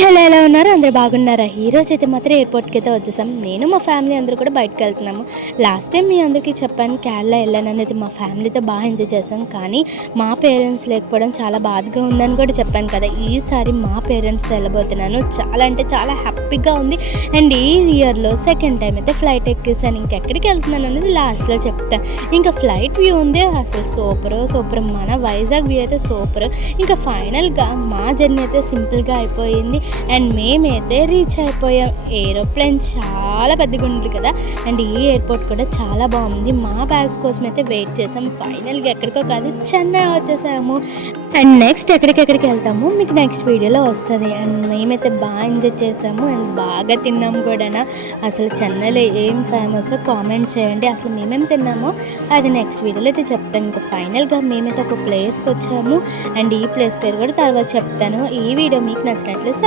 Hello ఎలా ఉన్నారు? అందరూ బాగున్నారా? ఈరోజు అయితే మాత్రం ఎయిర్పోర్ట్కి అయితే వచ్చేసాం. నేను మా ఫ్యామిలీ అందరూ కూడా బయటకు వెళ్తున్నాము. లాస్ట్ టైం మీ అందరికీ చెప్పాను కేరళ వెళ్ళాను అనేది. మా ఫ్యామిలీతో బాగా ఎంజాయ్ చేసాం. కానీ మా పేరెంట్స్ లేకపోవడం చాలా బాధగా ఉందని కూడా చెప్పాను కదా. ఈసారి మా పేరెంట్స్తో వెళ్ళబోతున్నాను. చాలా అంటే చాలా హ్యాపీగా ఉంది. అండ్ ఈ ఇయర్లో సెకండ్ టైం అయితే ఫ్లైట్ ఎక్కేసాను. ఇంకెక్కడికి వెళ్తున్నాను అనేది లాస్ట్లో చెప్తాను. ఇంకా ఫ్లైట్ వ్యూ ఉంది అసలు సూపర్. మన వైజాగ్ వ్యూ అయితే సూపర్. ఇంకా ఫైనల్గా మా జర్నీ అయితే సింపుల్గా అయిపోయింది. అండ్ మేమైతే రీచ్ అయిపోయాం. ఏరోప్లేన్ చాలా పెద్దగా ఉంది కదా. అండ్ ఈ ఎయిర్పోర్ట్ కూడా చాలా బాగుంది. మా బ్యాగ్స్ కోసం అయితే వెయిట్ చేసాం. ఫైనల్గా ఎక్కడికో కాదు చెన్నై వచ్చేసాము. అండ్ నెక్స్ట్ ఎక్కడికి వెళ్తాము మీకు నెక్స్ట్ వీడియోలో వస్తుంది. అండ్ మేమైతే బాగా ఎంజాయ్ చేసాము అండ్ బాగా తిన్నాము కూడా. అసలు చెన్నైలో ఏం ఫేమస్ కామెంట్ చేయండి. అసలు మేమేం తిన్నామో అది నెక్స్ట్ వీడియోలో అయితే చెప్తాను. ఇంకా ఫైనల్గా మేమైతే ఒక ప్లేస్కి వచ్చాము. అండ్ ఈ ప్లేస్ పేరు కూడా తర్వాత చెప్తాను. ఈ వీడియో మీకు నచ్చినట్లయితే